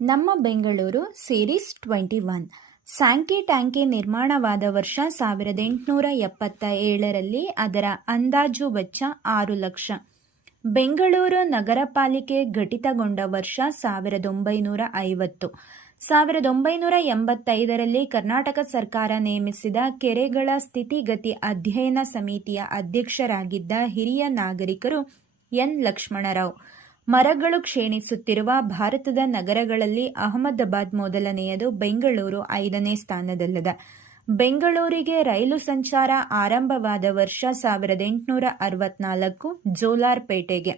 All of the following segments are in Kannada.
ನಮ್ಮ Bengaluru series twenty one Sankey tank ನಿರ್ಮಾಣವಾದ ವರ್ಷ ಸಾವಿರದ ಎಂಟುನೂರ ಎಪ್ಪತ್ತ ಏಳರಲ್ಲಿ ಅದರ ಅಂದಾಜು ವೆಚ್ಚ ಆರು ಲಕ್ಷ. ಬೆಂಗಳೂರು ನಗರ ಪಾಲಿಕೆ ಘಟಿತಗೊಂಡ ವರ್ಷ ಸಾವಿರದ ಒಂಬೈನೂರ ಐವತ್ತು. ಸಾವಿರದ ಒಂಬೈನೂರ ಎಂಬತ್ತೈದರಲ್ಲಿ ಕರ್ನಾಟಕ ಸರ್ಕಾರ ನೇಮಿಸಿದ ಕೆರೆಗಳ ಸ್ಥಿತಿಗತಿ ಅಧ್ಯಯನ ಸಮಿತಿಯ ಅಧ್ಯಕ್ಷರಾಗಿದ್ದ ಹಿರಿಯ ನಾಗರಿಕರು ಎನ್ ಲಕ್ಷ್ಮಣರಾವ್. ಮರಗಳು ಕ್ಷೀಣಿಸುತ್ತಿರುವ ಭಾರತದ ನಗರಗಳಲ್ಲಿ ಅಹಮದಾಬಾದ್ ಮೊದಲನೆಯದು ಬೆಂಗಳೂರು ಐದನೇ ಸ್ಥಾನದಲ್ಲಿದೆ. ಬೆಂಗಳೂರಿಗೆ ರೈಲು ಸಂಚಾರ ಆರಂಭವಾದ ವರ್ಷ ಸಾವಿರದ ಎಂಟುನೂರ ಅರವತ್ನಾಲ್ಕು ಜೋಲಾರ್ಪೇಟೆಗೆ.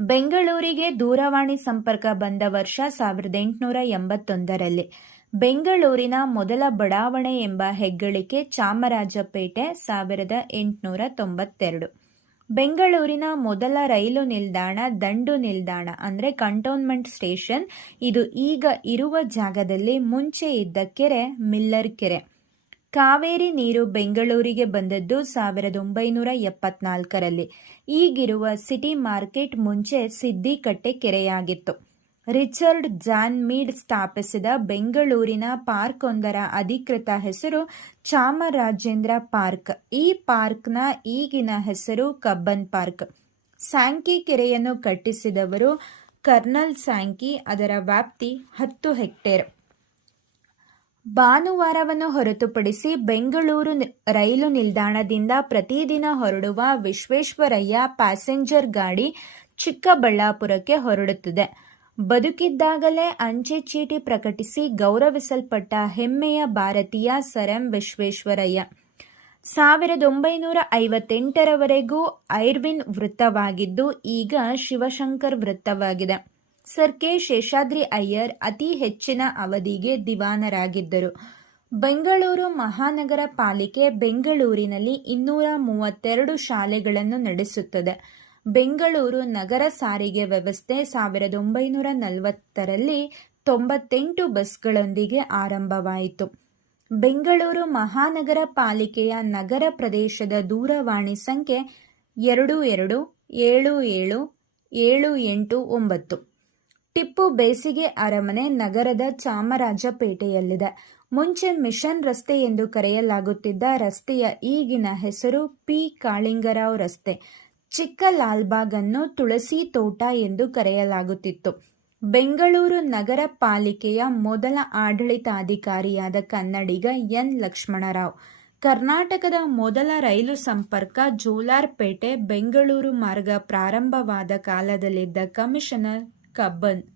ಬೆಂಗಳೂರಿಗೆ ದೂರವಾಣಿ ಸಂಪರ್ಕ ಬಂದ ವರ್ಷ ಸಾವಿರದ ಎಂಟುನೂರ ಎಂಬತ್ತೊಂದರಲ್ಲಿ. ಬೆಂಗಳೂರಿನ ಮೊದಲ ಬಡಾವಣೆ ಎಂಬ ಹೆಗ್ಗಳಿಕೆ ಚಾಮರಾಜಪೇಟೆ ಸಾವಿರದ ಎಂಟುನೂರ ತೊಂಬತ್ತೆರಡು. ಬೆಂಗಳೂರಿನ ಮೊದಲ ರೈಲು ನಿಲ್ದಾಣ, ದಂಡು ನಿಲ್ದಾಣ ಅಂದರೆ ಕಂಟೋನ್ಮೆಂಟ್ ಸ್ಟೇಷನ್ ಇದು ಈಗ ಇರುವ ಜಾಗದಲ್ಲಿ ಮುಂಚೆ ಇದ್ದ ಕೆರೆ, ಮಿಲ್ಲರ್ ಕೆರೆ. ಕಾವೇರಿ ನೀರು ಬೆಂಗಳೂರಿಗೆ ಬಂದದ್ದು ಸಾವಿರದ ಒಂಬೈನೂರ ಎಪ್ಪತ್ನಾಲ್ಕರಲ್ಲಿ. ಈಗಿರುವ ಸಿಟಿ ಮಾರ್ಕೆಟ್ ಮುಂಚೆ ಸಿದ್ದಿಕಟ್ಟೆ ಕೆರೆಯಾಗಿತ್ತು. ರಿಚರ್ಡ್ ಜಾನ್ ಮೀಡ್ ಸ್ಥಾಪಿಸಿದ ಬೆಂಗಳೂರಿನ ಪಾರ್ಕ್ ಒಂದರ ಅಧಿಕೃತ ಹೆಸರು ಚಾಮರಾಜೇಂದ್ರ ಪಾರ್ಕ್. ಈ ಪಾರ್ಕ್ನ ಈಗಿನ ಹೆಸರು ಕಬ್ಬನ್ ಪಾರ್ಕ್. ಸ್ಯಾಂಕಿ ಕೆರೆಯನ್ನು ಕಟ್ಟಿಸಿದವರು ಕರ್ನಲ್ ಸ್ಯಾಂಕಿ, ಅದರ ವ್ಯಾಪ್ತಿ ಹತ್ತು ಹೆಕ್ಟೇರ್. ಭಾನುವಾರವನ್ನು ಹೊರತುಪಡಿಸಿ ಬೆಂಗಳೂರು ರೈಲು ನಿಲ್ದಾಣದಿಂದ ಪ್ರತಿದಿನ ಹೊರಡುವ ವಿಶ್ವೇಶ್ವರಯ್ಯ ಪ್ಯಾಸೆಂಜರ್ ಗಾಡಿ ಚಿಕ್ಕಬಳ್ಳಾಪುರಕ್ಕೆ ಹೊರಡುತ್ತದೆ. ಬದುಕಿದ್ದಾಗಲೇ ಅಂಚೆ ಚೀಟಿ ಪ್ರಕಟಿಸಿ ಗೌರವಿಸಲ್ಪಟ್ಟ ಹೆಮ್ಮೆಯ ಭಾರತೀಯ ಸರ್ ಎಂ ವಿಶ್ವೇಶ್ವರಯ್ಯ. ಸಾವಿರದ ಒಂಬೈನೂರ ಐವತ್ತೆಂಟರವರೆಗೂ ಐರ್ವಿನ್ ವೃತ್ತವಾಗಿದ್ದು, ಈಗ ಶಿವಶಂಕರ್ ವೃತ್ತವಾಗಿದೆ. ಸರ್ ಕೆ ಶೇಷಾದ್ರಿ ಅಯ್ಯರ್ ಅತಿ ಹೆಚ್ಚಿನ ಅವಧಿಗೆ ದಿವಾನರಾಗಿದ್ದರು. ಬೆಂಗಳೂರು ಮಹಾನಗರ ಪಾಲಿಕೆ ಬೆಂಗಳೂರಿನಲ್ಲಿ ಇನ್ನೂರ ಮೂವತ್ತೆರಡು ಶಾಲೆಗಳನ್ನು ನಡೆಸುತ್ತದೆ. ಬೆಂಗಳೂರು ನಗರ ಸಾರಿಗೆ ವ್ಯವಸ್ಥೆ ಸಾವಿರದ ಒಂಬೈನೂರ ನಲವತ್ತರಲ್ಲಿ ತೊಂಬತ್ತೆಂಟು ಬಸ್ಗಳೊಂದಿಗೆ ಆರಂಭವಾಯಿತು. ಬೆಂಗಳೂರು ಮಹಾನಗರ ಪಾಲಿಕೆಯ ನಗರ ಪ್ರದೇಶದ ದೂರವಾಣಿ ಸಂಖ್ಯೆ ಎರಡು ಎರಡು ಏಳು ಏಳು ಏಳು ಎಂಟು ಒಂಬತ್ತು. ಟಿಪ್ಪು ಬೇಸಿಗೆ ಅರಮನೆ ನಗರದ ಚಾಮರಾಜಪೇಟೆಯಲ್ಲಿದೆ. ಮುಂಚೆ ಮಿಷನ್ ರಸ್ತೆ ಎಂದು ಕರೆಯಲಾಗುತ್ತಿದ್ದ ರಸ್ತೆಯ ಈಗಿನ ಹೆಸರು ಪಿ. ಕಾಳಿಂಗರಾವ್ ರಸ್ತೆ. ಚಿಕ್ಕ ಲಾಲ್ಬಾಗ್ ಅನ್ನು ತುಳಸಿ ತೋಟ ಎಂದು ಕರೆಯಲಾಗುತ್ತಿತ್ತು. ಬೆಂಗಳೂರು ನಗರ ಪಾಲಿಕೆಯ ಮೊದಲ ಆಡಳಿತಾಧಿಕಾರಿಯಾದ ಕನ್ನಡಿಗ ಎನ್. ಲಕ್ಷ್ಮಣರಾವ್. ಕರ್ನಾಟಕದ ಮೊದಲ ರೈಲು ಸಂಪರ್ಕ ಜೋಲಾರ್ಪೇಟೆ, ಬೆಂಗಳೂರು ಮಾರ್ಗ ಪ್ರಾರಂಭವಾದ ಕಾಲದಲ್ಲಿದ್ದ ಕಮಿಷನರ್ ಕಬ್ಬನ್.